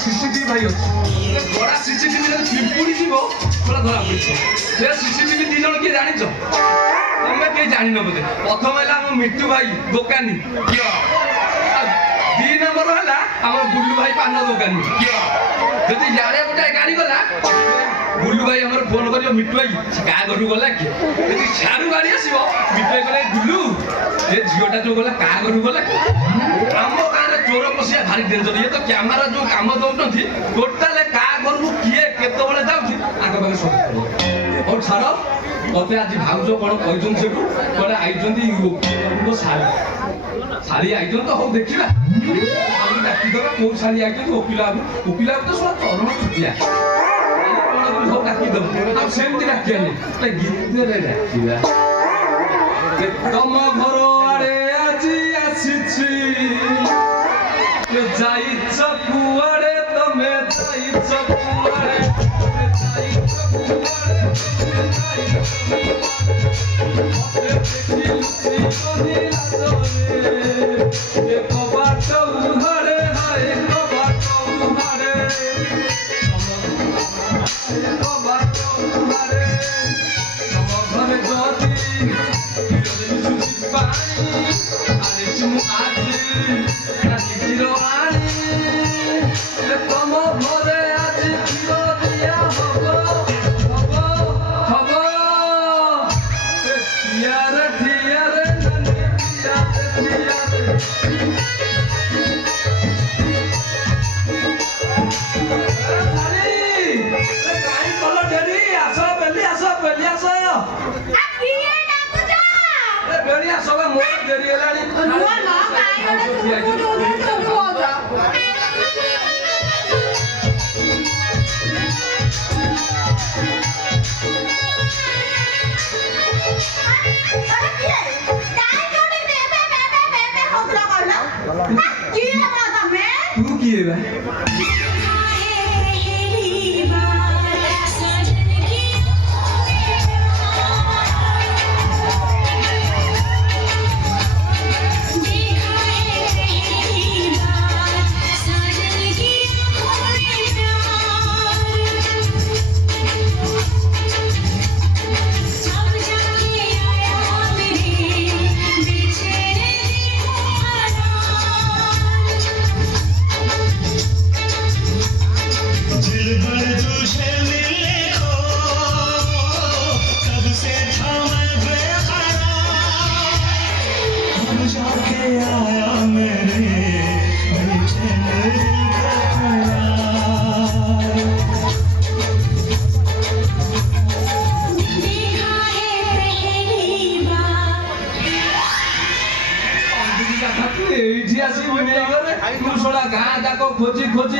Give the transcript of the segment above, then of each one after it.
CCTV भाई अच्छे बड़ा सीसीटीवी पिंपुड़ी जीव पूरा धरा पड़ी से सीसीटीवी दी जन किए जान तुम्हें कहीं जान बोधे प्रथम है आम मिट्टू भाई दोकानी 2 नंबर है आम बुल्लू भाई पान दोकानी जब इे गोटे गाड़ी गला बुल्लू भाई आम फोन कर मिट्टू भाई क्या घर गला किए सारू गाड़ी आस मिट्टू भाई कहले बुल्लू ये झीटा जो गला क्या घर गला आम गाँव में चोर पशिया भारी डेंजर ये तो कैमेरा जो कम दौरान टोटाल क्या घर किए केतवे जाऊँगे सब और छाड़ मत आज भाज कौन कही से कौन आई शाड़ी आई तो हूँ देखा डाकिदेवा कौ शाड़ी आई ओकिला ओकिला तो सब चरण छुटिया सब डाकिदेव आमती डाकियानी गीत डाक तुम घर आड़े आज आईछ कुआड़े तमे जाइछ कुआड़े तू किए गाँ जाक खोजी खोजी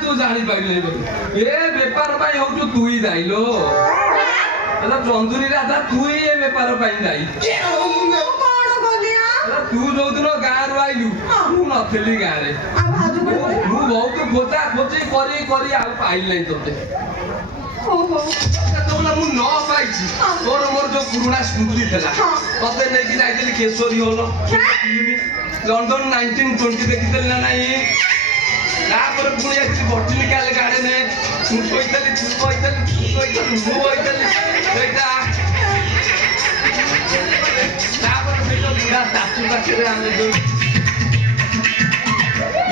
तू जानी पाइल ए बेपार तु ही दायी लो चंदुरी राधा तु ही बेपार दायी तू जो दिन गाँव रू आईलु नी गाँव में बहुत खोजा खोजी कर पाइल तोते न पाई तोर मोर जो पुराणा स्मृति था ते नहीं जाइली केशरी हॉल लंडन 1920 देखी ना नहीं पुणी आई बटनिकाल गार्डेन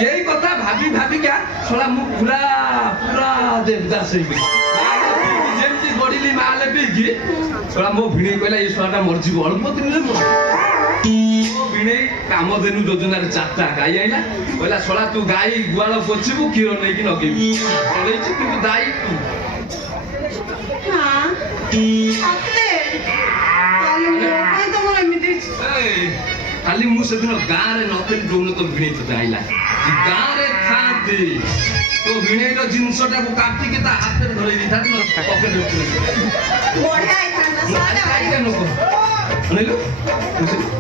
यही कथा भाभी भाभी क्या थोड़ा मु पूरा पूरा देवदास गढ़ी माले पीकी थोड़ा मो भिणे कहला ये छुआटा मरजी अल्प दिन मो भिणे कामधेनु योजना 4टा गाई आईला कहला छड़ा तू गाई गुआल पोछबू क्षीर नहीं कि नगेबू किंतु दाई खाली मुझे गाँव में नथी डोन तो भिणे तो आईला गाँव में था तो भिणेर जिनसटा को काटिके ता हाथ में धरि दिथा पकेट में बढ़िया आइथा नको अनेलु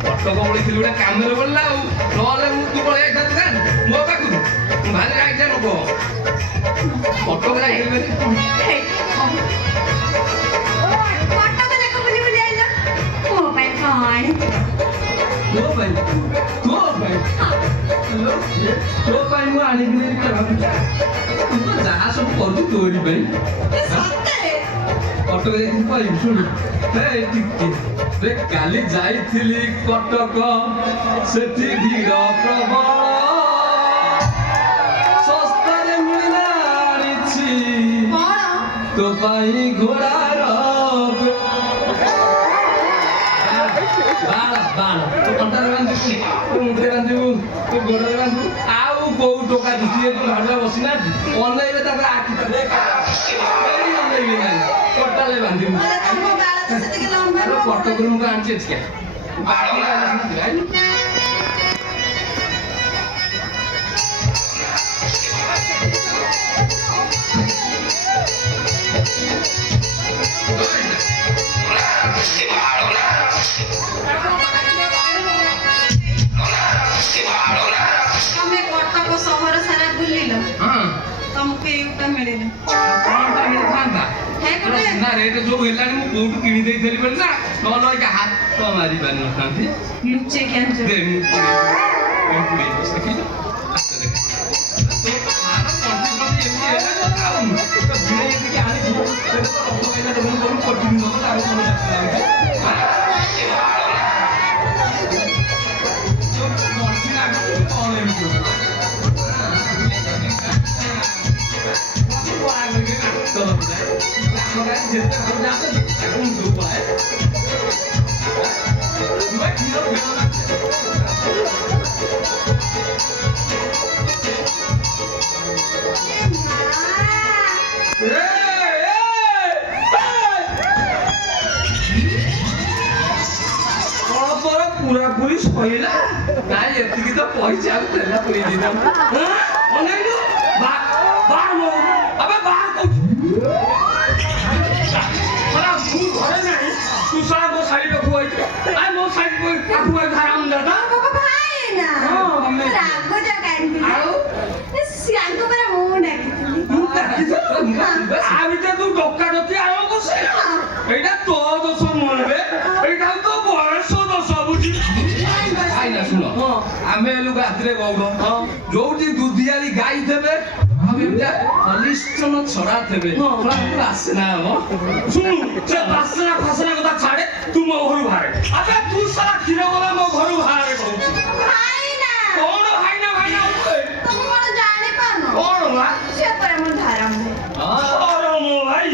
पटक बळी थिलुडा कामेर बोलला नले मु तू बळी आइथा दुकान मो पाकु भारी आइथा नको पटक जाई गेले पटक देखो बुली बुली आइला मो पाई खाण ତୋ ପାଇଁ ମୁଁ ଆଣିକି ନେଇ ତୁ ତ ଯାହା ସବୁ କରୁଛୁ ତୋରି ପାଇଁ କଟକ ଯାଇଥିଲି କହିବି ଶୁଣୁ ଟିକେ କାଲି ଯାଇଥିଲି କଟକ ସେଠି ଭିଡ଼ ପ୍ରବଳ ଶସ୍ତାରେ ମିଳିଲା ଆଣିଛି ତୋ ପାଇଁ ଘୋଡ଼ାର ବାଣ ତୁ କଣ୍ଟାରେ ବାନ୍ଧିବୁ ମୁଣ୍ଡରେ ବାନ୍ଧିବୁ ତୁ ଗୋଡ଼ରେ ବାନ୍ଧିବୁ ଆଉ କୋଉ ଟୋକା ଦୁଟିଏ ତୁ ଘରେ ବସିନାହାନ୍ତି ଅନେଇବେ ତାଙ୍କର ଆଖି ଅନେଇବେ ନାହିଁ କଟାରେ ବାନ୍ଧିବୁ କଟକରୁ ମୁଁ ଆଣିଛି ଏଠିକା ନା ରେଟ୍ ଯୋଉ ହେଲାଣି ମୁଁ କୋଉଠୁ କିଣି ଦେଇଥିଲି ବୋଲି ନା ନହେଲେ ହାତ ମାରି ପାରିନଥାନ୍ତି ପୁରାପୁରି ସଇଲା ନାଇଁ ଏତିକି ତ ପଇସା ଆଉ ତେଲ ପୁରେଇ ଦେଇଥାନ୍ତୁ ଅନେଇଲୁ ଆବେ ବାହାର କହୁଛୁ ମୁଁ ଘରେ ନାହିଁ ତୁ ସାରା ମୋ ଶାଢ଼ୀ ପାଖକୁ ଆଇଛୁ ଆରେ ମୋ ଶାଢ଼ୀ ପାଖକୁ ଆଇ ଧାରା ମୁଣ୍ଡା ଆଉ ତୁ ଡକାଡକି ଆରମ୍ଭ କରୁଛୁ ଏଇଟା ତୋ ଦୋଷ ନୁହେଁ ଏଇଟା ତ ବୟସ ଦୋଷ ବୁଝି ଶୁଣ ଆମେ ହେଲୁ ରାତିରେ ଗୌଡ଼ ଯୋଉଠି ଦୁଧିଆଳି ଗାଈ ଥେବେ ଛଡା ଥେବେ ବାସନା ହବ ଶୁଣୁ ସେ ବାସନା ଫାସନା କଥା ଛାଡେ ତୁ ମୋ ଘରୁ ବାହାରେ ଆଚ୍ଛା ତୁ ସାରା କ୍ଷୀର ଗଲା ମୋ ଘରୁ ବାହାରେ କହୁଛୁ କଣ ଭାଇନା ଭାଇନା କଣ ବା ମୋ ଭାଇ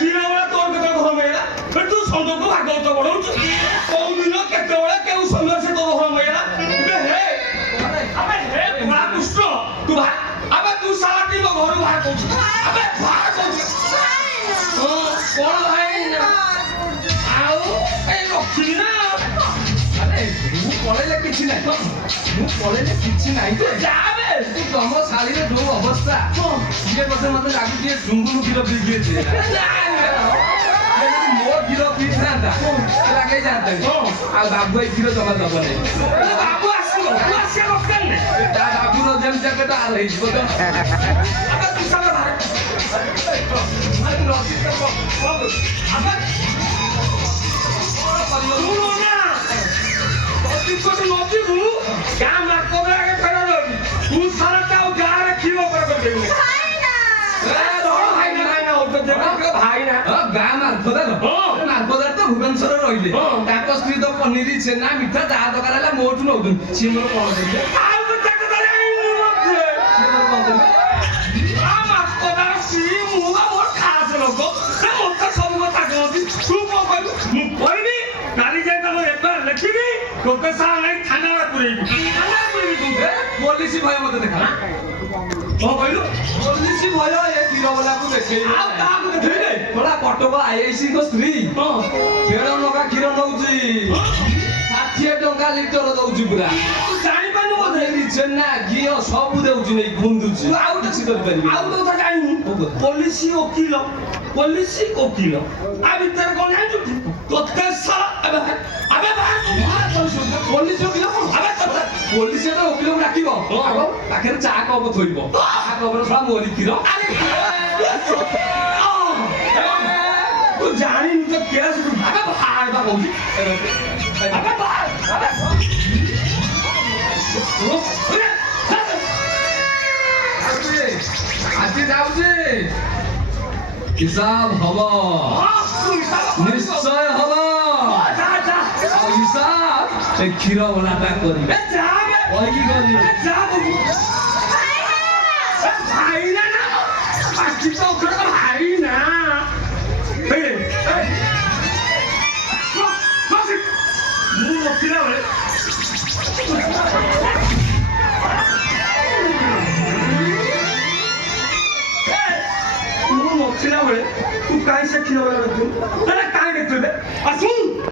କ୍ଷୀର ବେଳା ତୋର କେତେ ଘର ମିଳିଲା ତୁ ସନ୍ଦକୁ ଭାଗବତ ବଢଉଛୁ କୋଉ ଦିନ କେତେବେଳେ କେଉଁ ସମୟ ସେ ତୋ ଘର ମିଳିଲା କୃଷ୍ଣ ତୁ ଆବେ ତୁ ସାରାଟି ମୋ ଘରୁ ବାହାର କରୁଛୁ ଆବେ ବାହାର କରୁଛୁ କଣ ଭାଇ ଆଉ ଏଇ ରଖିବି ନା ଆରେ ମୁଁ ପଳେଇଲେ କିଛି ନାହିଁ ଯାବେ ତୁ ତମ ଶାଳୀରେ ଯୋଉ ଅବସ୍ଥା ଟିକେ ମତେ ଲାଗୁଛି ଡୁଙ୍ଗୁରୁ କ୍ଷୀର ପିଇକି ମୋ କ୍ଷୀର ପିଇଥାନ୍ତା ଲାଗେଇ ଯାଆନ୍ତାନି ଆଉ ବାବୁ ଏଇ କ୍ଷୀର ଜମା ଦବ ନାହିଁ ବାବୁ ଆସିବ ତୁ ଆସିବା ଦରକାର ନାହିଁ ତା ବାବୁର ଯେମିତି ଜ୍ୟାକେଟ ଆର ହେଇଯିବ ତ ତୁ ସାରା ନଯିବୁ ଗାଁ ମାର୍କରେ ଆଗେ ଫେରା ରହି ତୁ ସାରା ତା ଗାଁରେ କ୍ଷୀର ଉପରେ କରିଦେବୁ ଗାଁ ମାର୍କଦାର ମାର୍କଦାର ତ ଭୁବନେଶ୍ୱରରେ ରହିଲେ ତାଙ୍କ ସ୍ତ୍ରୀ ତ ପନିର ଛେନା ମିଠା ଯାହା ଦରକାର ହେଲା ମୋଠୁ ନଉଛନ୍ତି ସିଏ ମୋର କଣ କରିବେ ତୋତେ ସାରା ନାଇଁ ଥାନାରେ ପୁରେଇବି ପୋଲିସ ଭୟ ମତେ ଦେଖା କଣ କହିଲୁ ପୋଲିସ ଭୟ ଏ କ୍ଷୀର ବାଲାକୁ ଦେଖେଇବି ଆଉ କାହାକୁ ଦେଖେଇବେ ଥୋଡା କଟକ ଆଇଆଇସି ଙ୍କ ସ୍ତ୍ରୀ ଦେଢ ଟଙ୍କା କ୍ଷୀର ନଉଛି 60 ଟଙ୍କା ଲିଟର ଦଉଛି ପୁରା ତୁ ଜାଣିପାରୁନୁ ବୋଧେ ଛେନା ଘିଅ ସବୁ ଦେଉଛି ନେଇ ଗୁନ୍ଦୁଛି ଆଉ ଗୋଟେ କିଛି କରିପାରିବି ଆଉ ଗୋଟେ କଥା ଜାଣିନୁ ପୋଲିସ ଓକିଲ ଆ ଭିତରେ କଣ ଜାଣିଛୁ ତୋତେ ପୋଲିସ ଓକିଲ ପୋଲିସ ଓକିଲକୁ ଡାକିବ ପାଖରେ ଚା କପ ଥୋଇବ ଚା କପରେ ସଳା ମୋରି କ୍ଷୀର ତୁ ଜାଣିନୁ ତ କେସ୍ କହୁଛି হিসাব হব নিশ্চয় হব হিসাব এই ক্ষীর ওলাটা করবে ওই কি করবি तू काय शिकवलं तू त्याला काय देतोय बे? असून